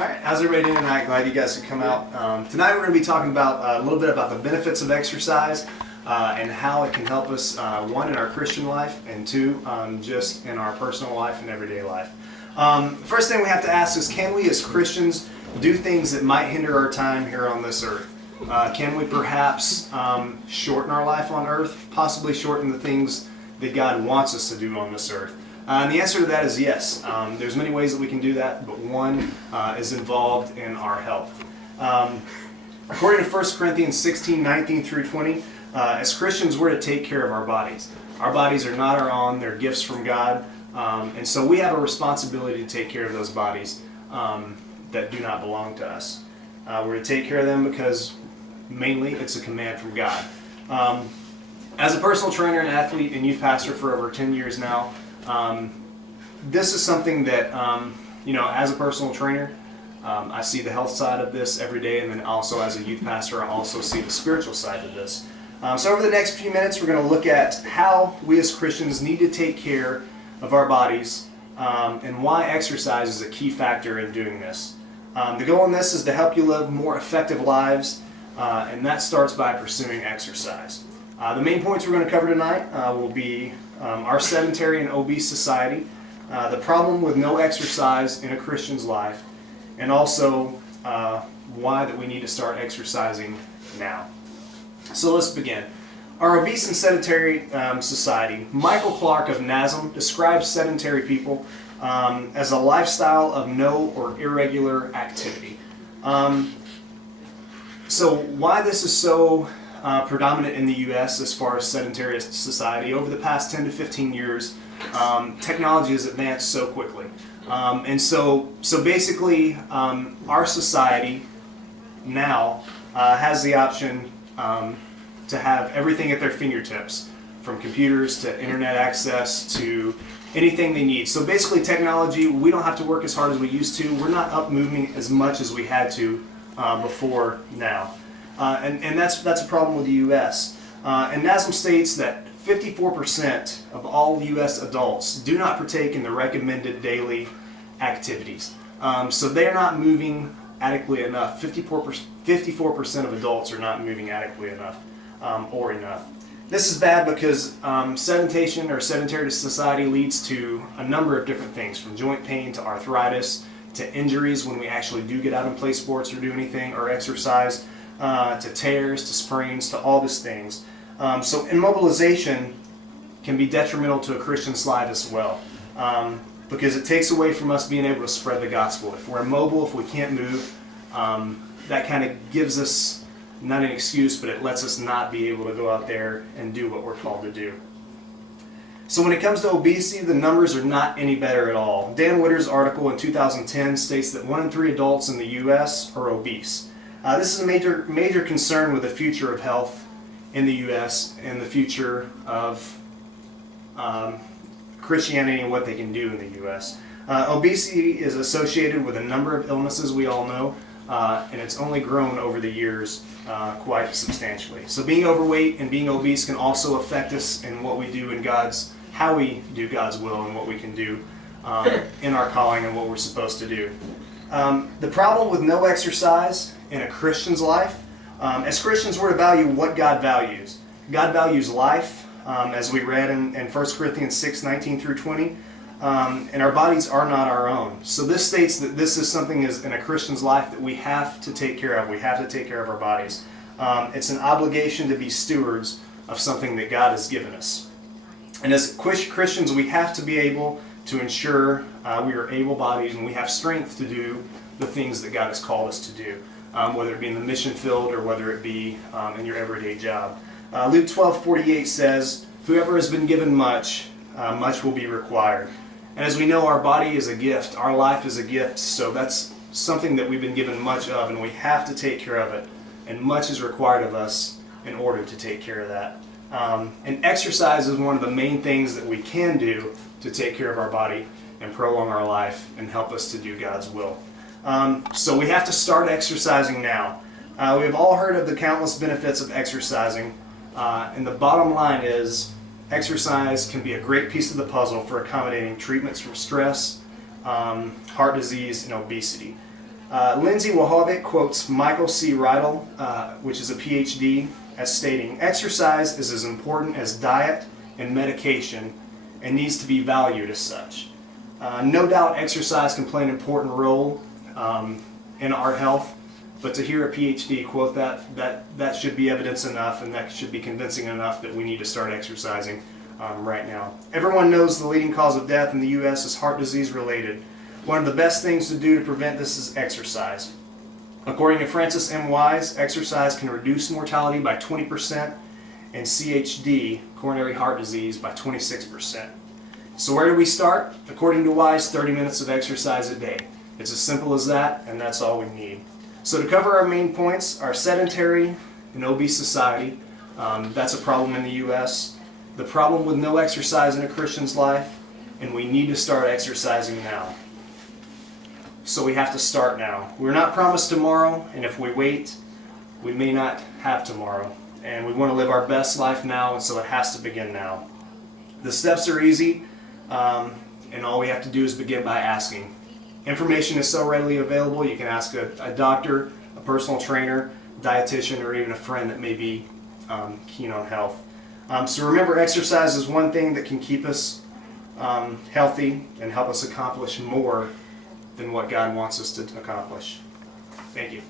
All right, how's everybody doing tonight? Glad you guys could come out. Tonight we're going to be talking about a little bit about the benefits of exercise and how it can help us, one, in our Christian life, and two, just in our personal life and everyday life. First thing we have to ask is, can we as Christians do things that might hinder our time here on this earth? Can we perhaps shorten our life on earth, possibly shorten the things that God wants us to do on this earth? And the answer to that is yes. There's many ways that we can do that, but one is involved in our health. According to 1 Corinthians 16, 19 through 20, as Christians we're to take care of our bodies. Our bodies are not our own, they're gifts from God, and so we have a responsibility to take care of those bodies that do not belong to us. We're to take care of them because mainly it's a command from God. As a personal trainer and athlete and youth pastor for over 10 years now, this is something that, as a personal trainer, I see the health side of this every day, and then also as a youth pastor, I also see the spiritual side of this. So over the next few minutes, we're going to look at how we as Christians need to take care of our bodies and why exercise is a key factor in doing this. The goal in this is to help you live more effective lives, and that starts by pursuing exercise. The main points we're going to cover tonight will be our sedentary and obese society, the problem with no exercise in a Christian's life, and also why that we need to start exercising now. So let's begin. Our obese and sedentary society, Michael Clark of NASM describes sedentary people as a lifestyle of no or irregular activity. So why this is so predominant in the U.S. as far as sedentary society, over the past 10 to 15 years, technology has advanced so quickly. And so basically, our society now has the option to have everything at their fingertips, from computers to internet access to anything they need. So basically technology, we don't have to work as hard as we used to. We're not up moving as much as we had to before now. And that's a problem with the U.S. And NASM states that 54% of all U.S. adults do not partake in the recommended daily activities. So they're not moving adequately enough. 54% of adults are not moving adequately enough or enough. This is bad because sedentary society leads to a number of different things, from joint pain to arthritis to injuries when we actually do get out and play sports or do anything or exercise, to tears, to sprains, to all these things. So immobilization can be detrimental to a Christian's life as well, because it takes away from us being able to spread the gospel. If we're immobile, if we can't move, that kind of gives us not an excuse, but it lets us not be able to go out there and do what we're called to do. So when it comes to obesity, the numbers are not any better at all. Dan Witter's article in 2010 states that 1 in 3 adults in the U.S. are obese. This is a major concern with the future of health in the U.S. and the future of Christianity and what they can do in the U.S. Obesity is associated with a number of illnesses we all know, and it's only grown over the years quite substantially. So being overweight and being obese can also affect us in what we do in how we do God's will and what we can do in our calling and what we're supposed to do. The problem with no exercise in a Christian's life, as Christians we're to value what God values. God values life, as we read in 1 Corinthians 6, 19 through 20, and our bodies are not our own. So this states that this is something in a Christian's life that we have to take care of. We have to take care of our bodies. It's an obligation to be stewards of something that God has given us. And as Christians, we have to be able to ensure we are able-bodied and we have strength to do the things that God has called us to do, whether it be in the mission field or whether it be in your everyday job. Luke 12:48 says, "Whoever has been given much, much will be required." And as we know, our body is a gift. Our life is a gift, so that's something that we've been given much of, and we have to take care of it. And much is required of us in order to take care of that. And exercise is one of the main things that we can do to take care of our body and prolong our life and help us to do God's will. So we have to start exercising now. We've all heard of the countless benefits of exercising, and the bottom line is exercise can be a great piece of the puzzle for accommodating treatments for stress, heart disease, and obesity. Lindsay Wahobit quotes Michael C. Rydell, which is a PhD, as stating, "Exercise is as important as diet and medication and needs to be valued as such." No doubt exercise can play an important role in our health, but to hear a PhD quote that should be evidence enough, and that should be convincing enough that we need to start exercising right now. Everyone knows the leading cause of death in the U.S. is heart disease related. One of the best things to do to prevent this is exercise. According to Francis M. Wise, exercise can reduce mortality by 20% and CHD, coronary heart disease, by 26%. So where do we start? According to Wise, 30 minutes of exercise a day. It's as simple as that, and that's all we need. So to cover our main points, our sedentary and obese society, that's a problem in the U.S. The problem with no exercise in a Christian's life, and we need to start exercising now. So we have to start now. We're not promised tomorrow, and if we wait, we may not have tomorrow. And we want to live our best life now, and so it has to begin now. The steps are easy, and all we have to do is begin by asking. Information is so readily available. You can ask a doctor, a personal trainer, dietitian, or even a friend that may be keen on health. So remember, exercise is one thing that can keep us healthy and help us accomplish more than what God wants us to accomplish. Thank you.